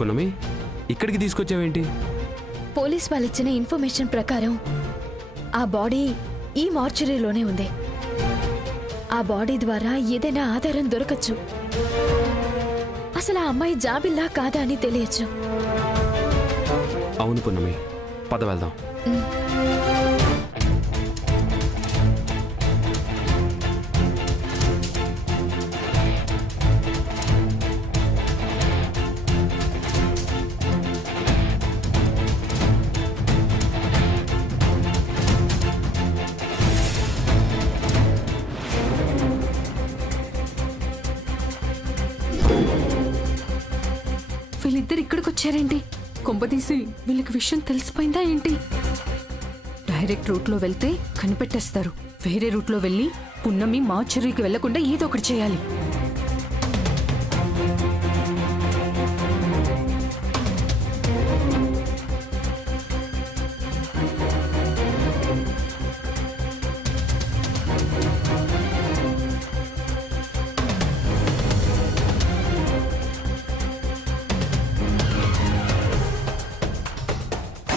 పున్నమి ఇక్కడికి తీసుకొచ్చావేంటి? పోలీస్ వాళ్ళు ఇచ్చిన ఇన్ఫర్మేషన్ ప్రకారం ఆ బాడీ ఈ మార్చురీలోనే ఉంది. ఆ బాడీ ద్వారా ఏదైనా ఆధారం దొరకచ్చు. అసలు ఆ అమ్మాయి జాబిల్లా కాదా అని తెలియచ్చు. అవును పున్నమి, పద వెళ్దాం. వీళ్ళిద్దరు ఇక్కడికి వచ్చారేంటి? కొంపదీసి వీళ్ళకి విషయం తెలిసిపోయిందా ఏంటి? డైరెక్ట్ రూట్లో వెళ్తే కనిపెట్టేస్తారు. వేరే రూట్లో వెళ్ళి పున్నమి మార్చురీకి వెళ్లకుండా ఏదో ఒకటి చేయాలి.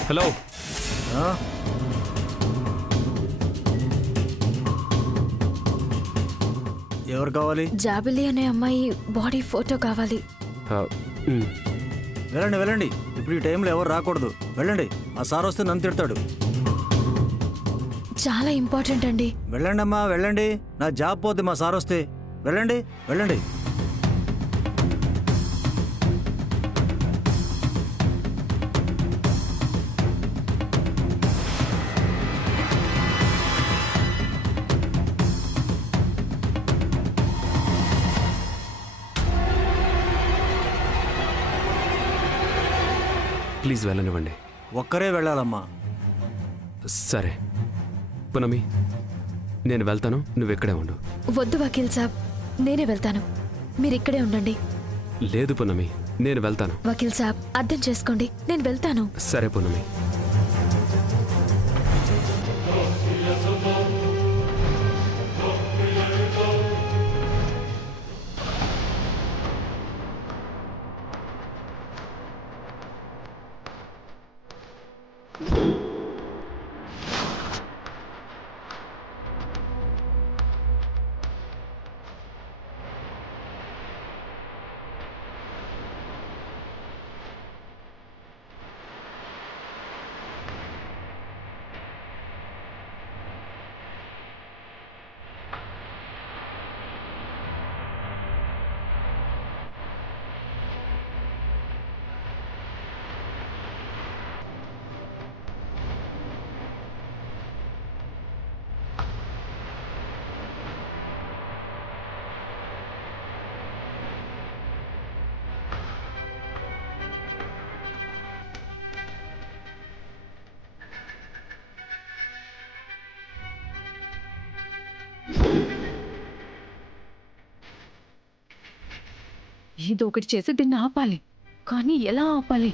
హలో, ఎవరు కావాలి? జాబిలి అనే అమ్మాయి బాడీ ఫోటో కావాలి. వెళ్ళండి వెళ్ళండి, ఇప్పుడు ఈ టైంలో ఎవరు రాకూడదు. వెళ్ళండి, ఆ సార్ వస్తే నన్ను తిడతాడు. చాలా ఇంపార్టెంట్ అండి. వెళ్ళండి అమ్మా వెళ్ళండి, నా జాబ్ పోద్ది మా సార్ వస్తే. వెళ్ళండి వెళ్ళండి. ప్లీజ్ వెళ్ళనివ్వండి. ఒక్కరే వెళ్ళాలమ్మా. సరే పున్నమి, నేను వెళ్తాను, నువ్వు ఇక్కడే ఉండు. వద్దు వకీల్ సాబ్, నేనే వెళ్తాను. మీరు ఇక్కడే ఉండండి. లేదు పున్నమి, నేను వెళ్తాను. వకీల్ సాబ్ అర్థం చేసుకోండి, నేను వెళ్తాను. సరే పున్నమి. ఏదో ఒకటి చేసి దీన్ని ఆపాలి. కానీ ఎలా ఆపాలి?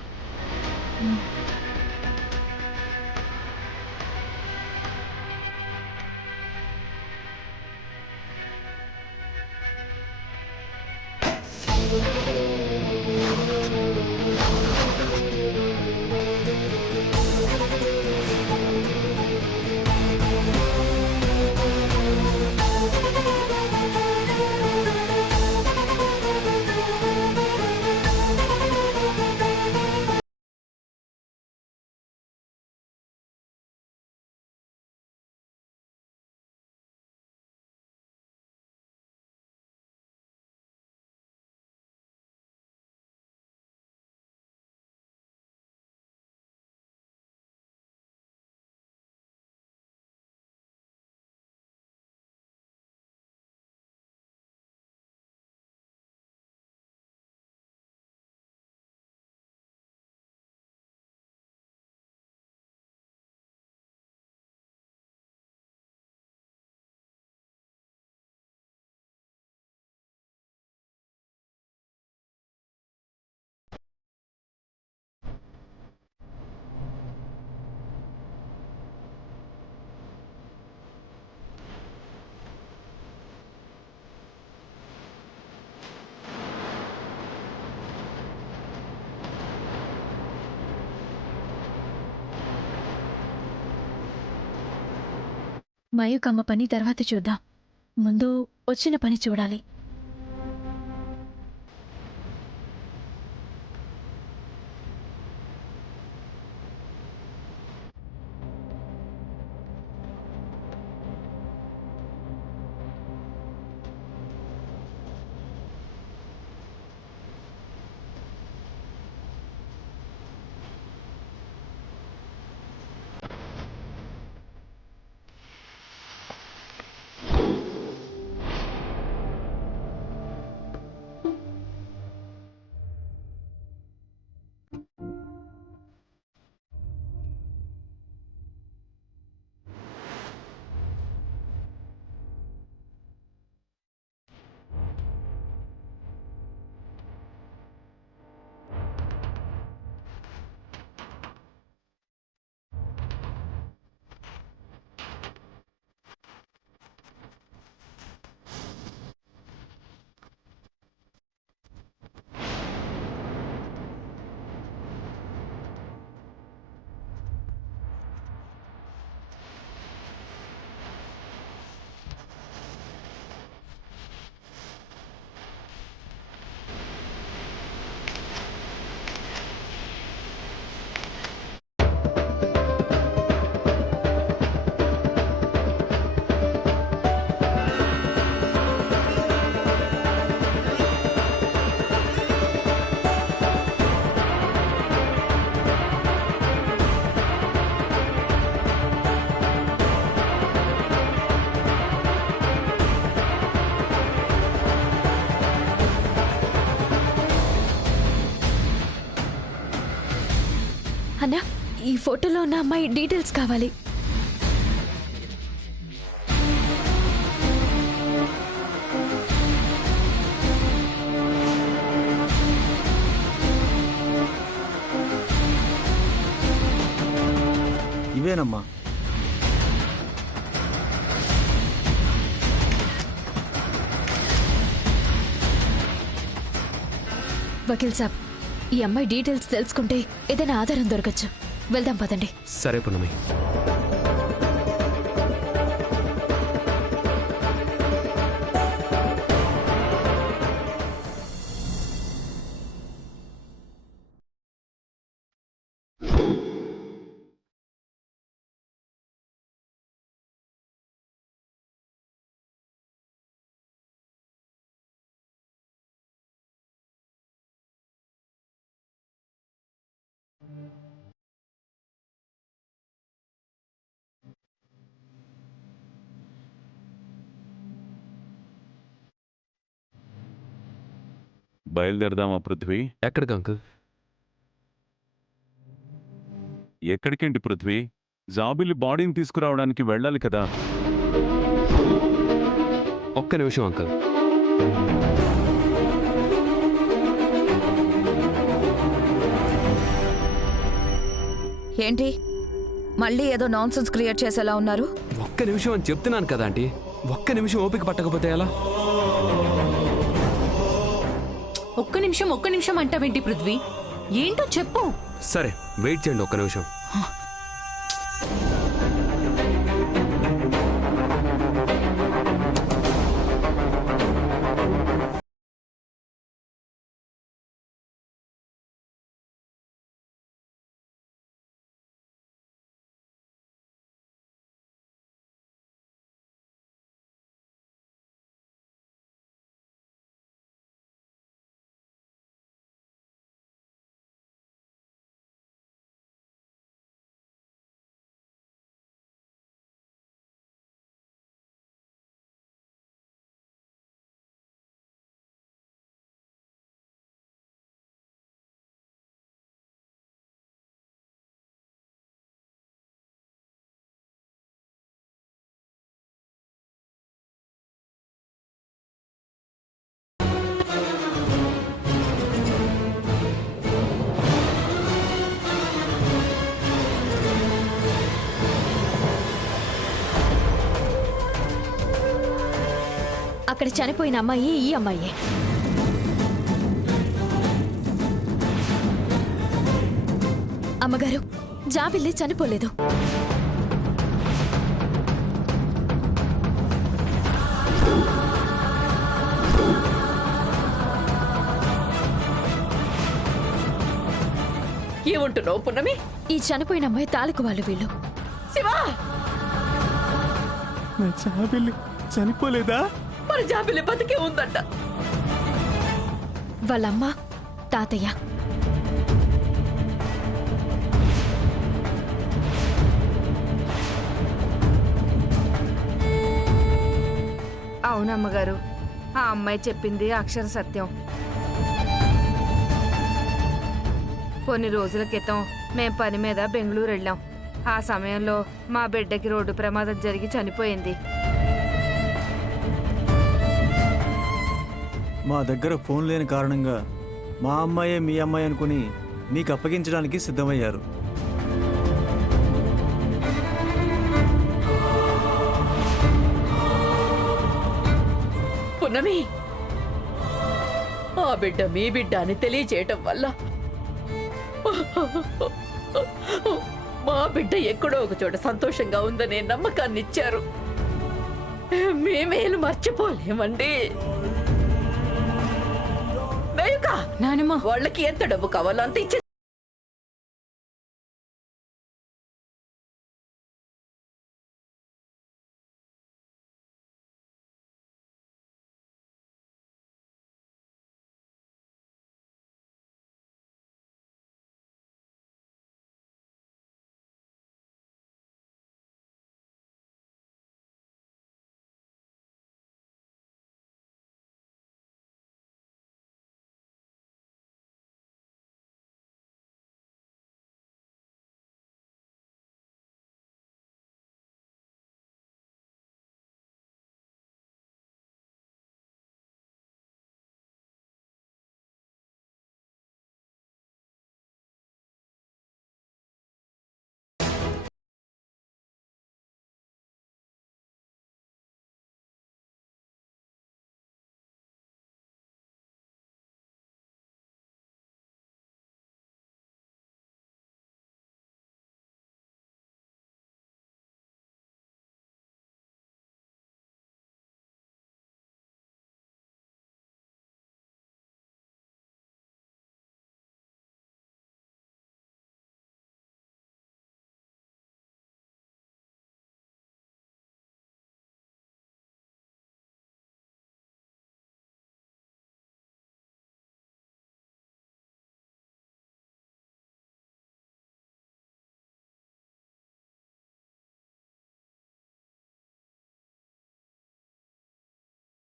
మయూకమ్మ పని తర్వాత చూద్దాం. ముందు వచ్చిన పని చూడాలి. అన్నా, ఈ ఫోటోలో ఉన్న అమ్మాయి డీటెయిల్స్ కావాలి. ఇవేనమ్మా. వకీల్ సాబ్, ఈ అమ్మాయి డీటెయిల్స్ తెలుసుకుంటే ఏదైనా ఆధారం దొరకచ్చు. వెళ్దాం పదండి. సరే పున్నమి. బయలుదేరదామా పృథ్వీ? ఎక్కడికి అంకుల్? ఎక్కడికేంటి పృథ్వీ? జాబిలి బాడీని తీసుకురావడానికి వెళ్ళాలి కదా. ఒక్క నిమిషం అంకుల్. ఏంటి మళ్ళీ ఏదో నాన్సెన్స్ క్రియేట్ చేసేలా ఉన్నారు? ఒక్క నిమిషం అని చెప్తున్నాను కదా ఆంటీ. ఒక్క నిమిషం ఓపిక పట్టకపోతే ఎలా? ఒక్క నిమిషం అంటావేంటి పృథ్వీ? ఏంటో చెప్పు. సరే వెయిట్ చేయండి ఒక్క నిమిషం. అక్కడ చనిపోయిన అమ్మాయి ఈ అమ్మాయే. అమ్మగారు, జాబిల్లి చనిపోలేదు. ఏముంటున్నావు పున్నమి? ఈ చనిపోయిన అమ్మాయి తాలూకు వాళ్ళు వీళ్ళు. శివా, చనిపోలేదా? మన జాబిలి బతికే ఉందంట. వాళ్ళమ్మ, తాతయ్య. అవునమ్మగారు, ఆ అమ్మాయి చెప్పింది అక్షర సత్యం. కొన్ని రోజుల క్రితం మేం పని మీద బెంగళూరు వెళ్ళాం. ఆ సమయంలో మా బిడ్డకి రోడ్డు ప్రమాదం జరిగి చనిపోయింది. మా దగ్గర ఫోన్ లేని కారణంగా మా అమ్మాయే మీ అమ్మాయి అనుకుని మీకు అప్పగించడానికి సిద్ధమయ్యారు. పున్నమి, ఆ బిడ్డ మీ బిడ్డ అని తెలియచేయటం వల్ల మా బిడ్డ ఎక్కడో ఒక చోట సంతోషంగా ఉందనే నమ్మకాన్ని ఇచ్చారు. మేమేలు మర్చిపోలేమండి. మేయుకా, నానమ్మ, వాళ్ళకి ఎంత డబ్బు కావాలో అంత ఇచ్చే.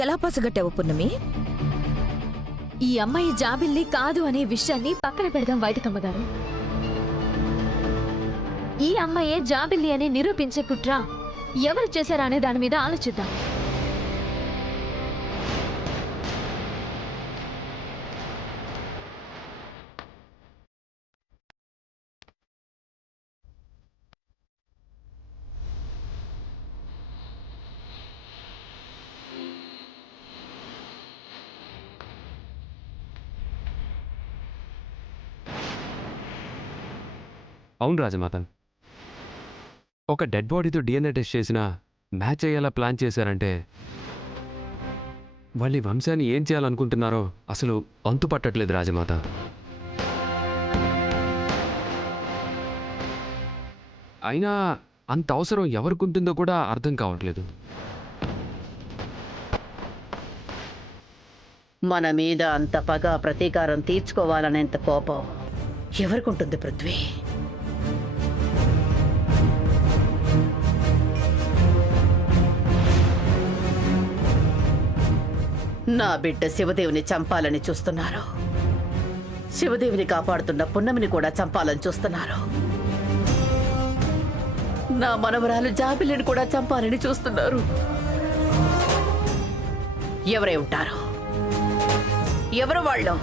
ఎలా పసగట్టావు పున్నమి? ఈ అమ్మాయి జాబిల్లి కాదు అనే విషయాన్ని పక్కన పెడదాం వైదికమ్మ గారు. ఈ అమ్మాయే జాబిల్లి అని నిరూపించే కుట్ర ఎవరు చేశారా అనే దాని మీద ఆలోచిద్దాం. అవును రాజమాత, ఒక డెడ్ బాడీతో డిఎన్ఏ టెస్ట్ చేసినా మ్యాచ్ అయ్యేలా ప్లాన్ చేశారంటే వాళ్ళ ఈ వంశాన్ని ఏం చేయాలనుకుంటున్నారో అసలు అంతు పట్టట్లేదు రాజమాత. అయినా అంత అవసరం ఎవరికి ఉంటుందో కూడా అర్థం కావట్లేదు. మన మీద అంత పగ, ప్రతీకారం తీర్చుకోవాలనేంత కోపం ఎవరికుంటుంది పృథ్వీ? నా బిడ్డ శివదేవుని చంపాలని చూస్తున్నారు. శివదేవిని కాపాడుతున్న పున్నమిని కూడా చంపాలని చూస్తున్నారు. నా మనవరాలు జాబిలిని కూడా చంపాలని చూస్తున్నారు. ఎవరై ఉంటారు? ఎవరు వాళ్ళు?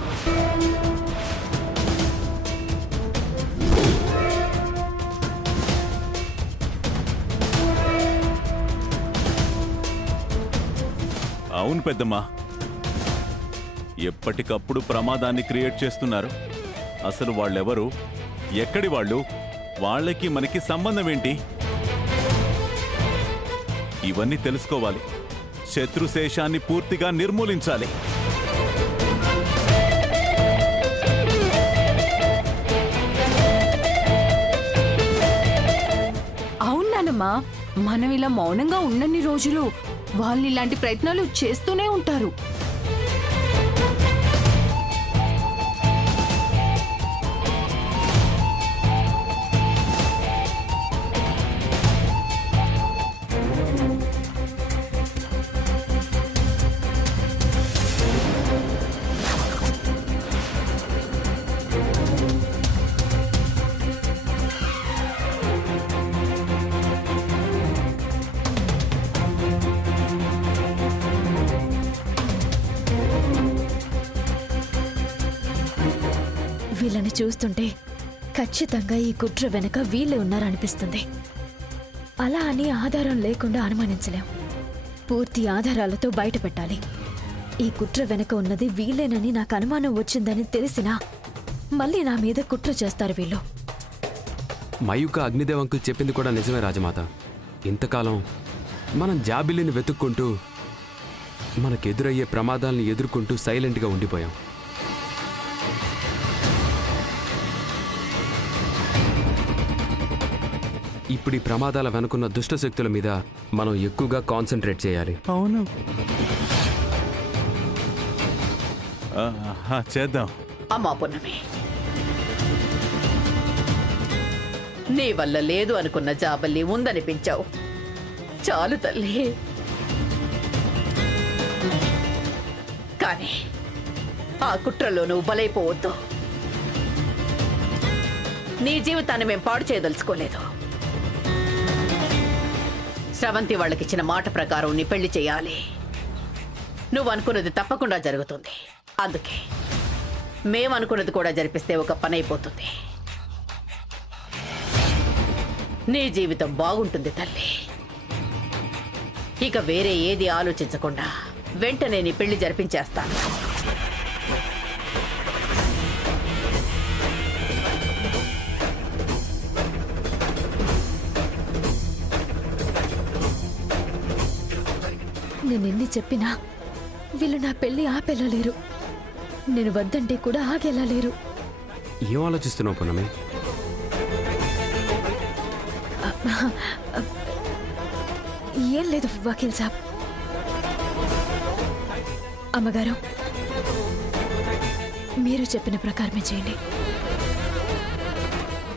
అవును పెద్దమ్మా, ఎప్పటికప్పుడు ప్రమాదాన్ని క్రియేట్ చేస్తున్నారు. అసలు వాళ్ళెవరు, ఎక్కడి వాళ్ళు, వాళ్ళకి మనకి సంబంధం ఏంటి? ఇవన్నీ తెలుసుకోవాలి. శత్రుశేషాన్ని పూర్తిగా నిర్మూలించాలి. లేదమ్మా. మనం ఇలా మౌనంగా ఉన్నన్ని రోజులు వాళ్ళు ఇలాంటి ప్రయత్నాలు చేస్తూనే ఉంటారు. వీళ్ళని చూస్తుంటే ఖచ్చితంగా ఈ కుట్ర వెనక వీళ్ళే ఉన్నారనిపిస్తుంది. అలా అని ఆధారం లేకుండా అనుమానించలేం. పూర్తి ఆధారాలతో బయట పెట్టాలి. ఈ కుట్ర వెనక ఉన్నది వీళ్ళేనని నాకు అనుమానం వచ్చిందని తెలిసినా మళ్ళీ నా మీద కుట్ర చేస్తారు వీళ్ళు. మయూక అగ్నిదేవ్ అంకుల్ చెప్పింది కూడా నిజమే రాజమాత. ఇంతకాలం మనం జాబిల్లిని వెతుక్కుంటూ మనకెదురయ్యే ప్రమాదాలను ఎదుర్కొంటూ సైలెంట్గా ఉండిపోయాం. ఇప్పుడు ఈ ప్రమాదాల వెనుకున్న దుష్ట శక్తుల మీద మనం ఎక్కువగా కాన్సన్ట్రేట్ చేయాలి. అవును. చేద్దాం. అమ్మా పున్నమి, నీ వల్ల లేదు అనుకున్న జాబల్లి ఉందనిపించావు. చాలు తల్లి. కానీ ఆ కుట్రలో నువ్వు బలైపోవద్దు. నీ జీవితాన్ని మేం పాడు చేయదలుచుకోలేదు. శ్రవంతి వాళ్ళకిచ్చిన మాట ప్రకారం నీ పెళ్లి చేయాలి. నువ్వు అనుకున్నది తప్పకుండా జరుగుతుంది. అందుకే మేమనుకున్నది కూడా జరిపిస్తే ఒక పని అయిపోతుంది. నీ జీవితం బాగుంటుంది తల్లి. ఇక వేరే ఏది ఆలోచించకుండా వెంటనే నీ పెళ్లి జరిపించేస్తాను. నేనెన్ని చెప్పినా వీళ్ళు నా పెళ్లి ఆపేలా లేరు. నేను వద్దంటే కూడా ఆగేలా లేరు. ఏం ఆలోచిస్తున్నావు పున్నమి? ఏం లేదు వకీల్ సాబ్. అమ్మగారు, మీరు చెప్పిన ప్రకారమే చేయండి.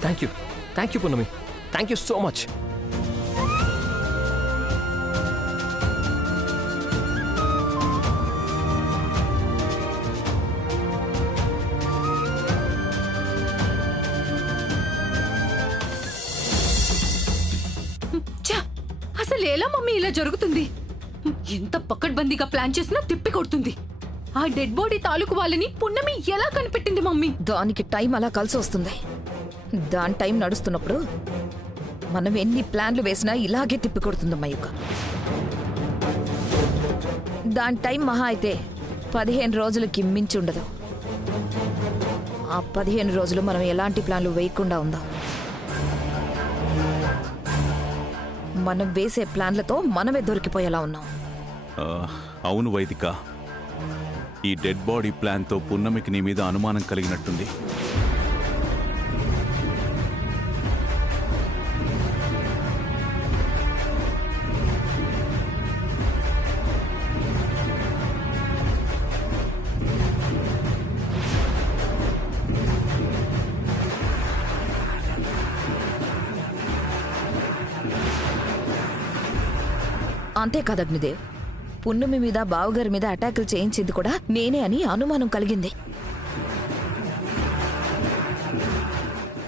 థ్యాంక్ యూ పున్నమి, థ్యాంక్ యూ సో మచ్. అసలు ఎలా మమ్మీ ఇలా జరుగుతుంది? ఎంత పకడ్బందీగా ప్లాన్ చేసినా తిప్పి కొడుతుంది. ఆ డెడ్ బాడీ తాలూకు వాళ్ళని పున్నమి ఎలా కనిపెట్టింది మమ్మీ? దానికి టైం అలా కలిసి వస్తుంది. దాని టైం నడుస్తున్నప్పుడు మనం ఎన్ని ప్లాన్లు వేసినా ఇలాగే తిప్పికొడుతుంది మయూక. దాని టైం మహా అయితే 15 రోజులకి మించి ఉండదు. ఆ 15 రోజులు మనం ఎలాంటి ప్లాన్లు వేయకుండా ఉందాం. మనం వేసే ప్లాన్లతో మనమే దొరికిపోయేలా ఉన్నాం. అవును వైదిక, ఈ డెడ్ బాడీ ప్లాన్తో పున్నమికి నీ మీద అనుమానం కలిగినట్టుంది. అంతేకాదు అగ్నిదేవ్, పున్నమి మీద బావగారి మీద అటాకులు చేయించింది కూడా నేనే అని అనుమానం కలిగింది.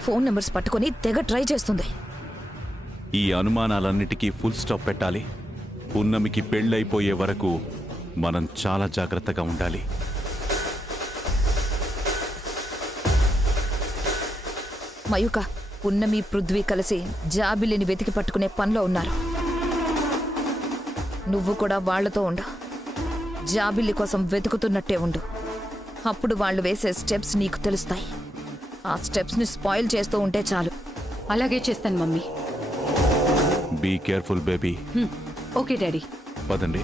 ఫోన్ నెంబర్స్ పట్టుకొని తెగ ట్రై చేస్తుంది. ఈ అనుమానాలన్నిటికీ ఫుల్ స్టాప్ పెట్టాలి. పున్నమికి పెళ్ళైపోయే వరకు మనం చాలా జాగ్రత్తగా ఉండాలి. మయూక, పున్నమి, పృథ్వీ కలిసి జాబిలిని వెతికి పట్టుకునే పనిలో ఉన్నారు. నువ్వు కూడా వాళ్లతో ఉండు. జాబిల్లి కోసం వెతుకుతున్నట్టే ఉండు. అప్పుడు వాళ్ళు వేసే స్టెప్స్ నీకు తెలుస్తాయి. ఆ స్టెప్స్ని స్పాయిల్ చేస్తూ ఉంటే చాలు. అలాగే చేస్తాను mummy. Be careful baby. Okay daddy. పదండి.